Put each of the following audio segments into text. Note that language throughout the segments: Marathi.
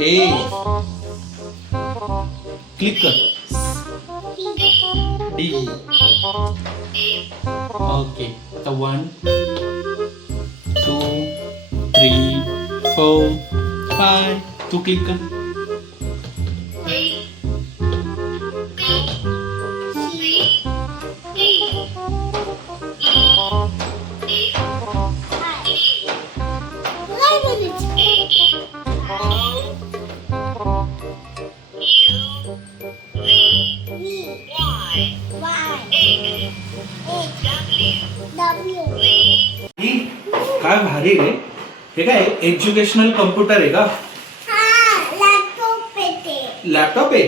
ए क्लिक कर. डी. ओके आता 1 2 3 4 5 तू क्लिक कर. काय भारी रे. हे काय एज्युकेशनल कम्प्युटर आहे का? लॅपटॉप आहे.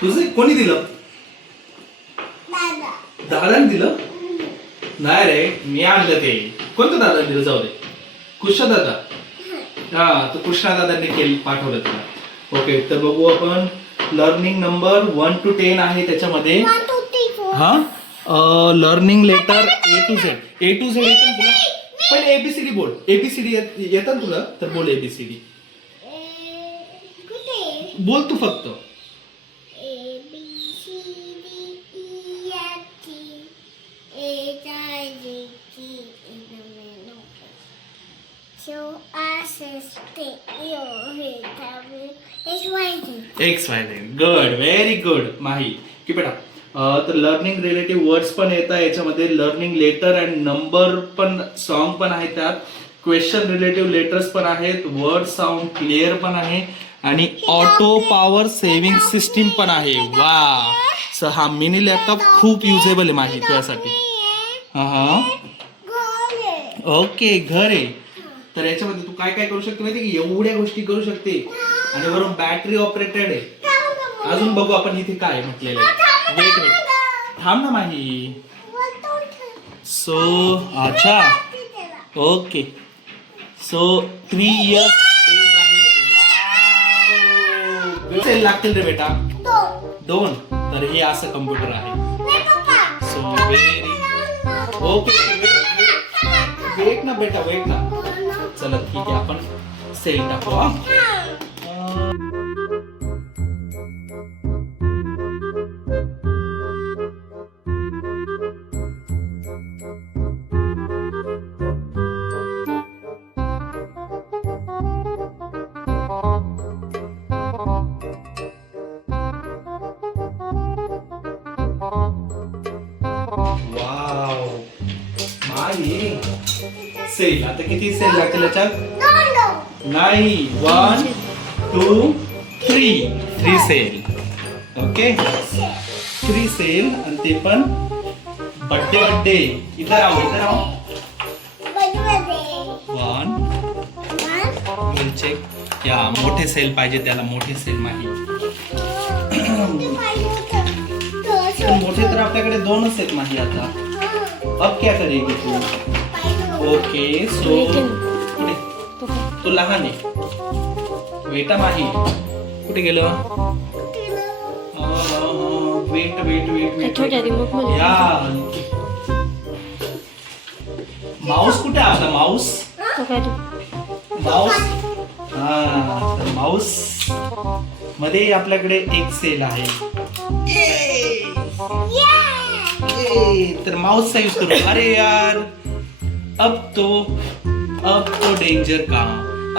तुझं कोणी दिलं? दादाने दिलं? नाही रे, मी आणलं ते. कोणतं दादा दिलं? जाऊ दे, कृष्णा दादा. हा, तो कृष्णा दादांनी पाठवलं तुला. ओके, तर बघू आपण. लर्निंग नंबर 1 to 10 आहे त्याच्यामध्ये. हा, learning letter A to Z. A to Z येतं तुला? पण ABCD बोल. ABCD येतं तुला? तर बोल ABCD. बोल तू फक्त. XYZ. गुड, व्हेरी गुड माही. की बेटा तर लर्निंग रिलेटिव्ह वर्ड्स पण येतात याच्यामध्ये. लर्निंग लेटर अँड नंबर पण, सॉन्ग पण आहे त्यात. क्वेश्चन रिलेटिव्ह लेटर्स पण आहेत. वर्ड साऊंड क्लिअर पण आहे आणि ऑटो पॉवर सेव्हिंग सिस्टीम पण आहे. वा, सो हा मिनी लॅपटॉप खूप युजेबल आहे माही तुझ्यासाठी. हा, ओके, घर आहे. तर याच्यामध्ये तू काय काय करू शकते माहिती की एवढ्या गोष्टी करू शकते. आणि वरून बॅटरी ऑपरेटेड आहे. अजून बघू आपण इथे काय म्हटलेलं आहे. वेट वेट, थांब ना माही. सो अच्छा, ओके. सो 3 years एज आहे. सेल लागतील रे बेटा? 2. तर हे असं कम्प्युटर आहे. So very okay. वेट ना बेटा, वेट ना. चला ठीक आहे, आपण सेल टाकू. वाव माही. सेल आता किती सेल लागतील याच्यात? नाही, 1 2 3 सेल. Okay, 3 sale. आणि ते पण बर्थडे. इथं राहू, इथं राहू. 1 चेक. या मोठे सेल पाहिजे त्याला, मोठे सेल माही. मोठे तर आपल्याकडे 2च आहेत माही आता. अब क्या करेगी तू? ओके, सो कुठे तो लहान आहे. वेटा माही कुठे गेलं? Wait wait wait wait. या माऊस कुठे आहे आपला? Mouse mouse. हा, तर माऊस मध्ये आपल्याकडे एक सेल आहे. तर माउस यूज करो. अरे यार, अब तो डेंजर काम.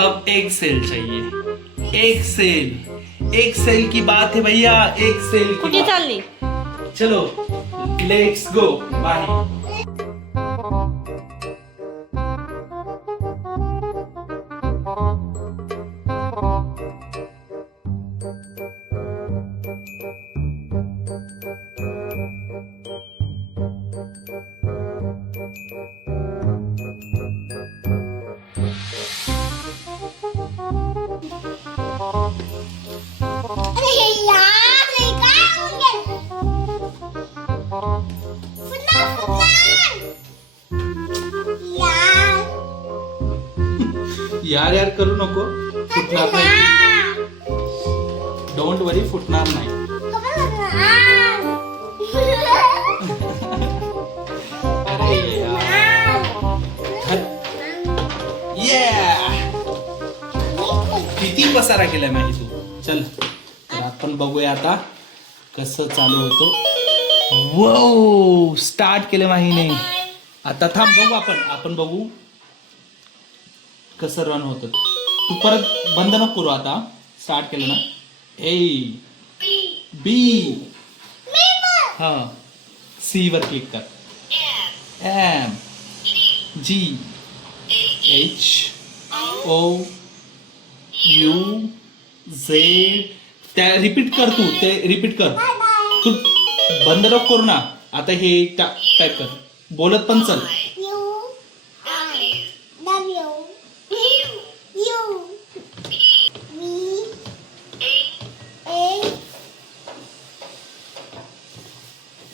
अब एक सेल चाहिए. एक सेल की बात है भैया. एक सेल की बात. चलो लेट्स गो. बाय. यार यार करू नको. फुटणार नाही. डोंट वरी, फुटणार नाही. अरे यार. किती पसारा केलाय माही तू. चल तर आपण बघूया आता कसं चालू होतो. वो स्टार्ट केलं माहीने. आता थांब बघू आपण बघू कसं रन होतं. तू परत बंद नको करू. आता स्टार्ट केलं ना. ए बी हा सी वर क्लिक कर. M G H O U Z. त्या रिपीट कर. तू ते रिपीट कर. तू बंद नको करू ना. आता हे टाईप कर. बोलत पण चल.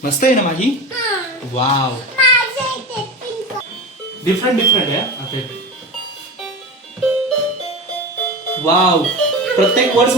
मस्त आहे ना माझी. वाव डिफरंट आहे आता. वाव प्रत्येक वर्ड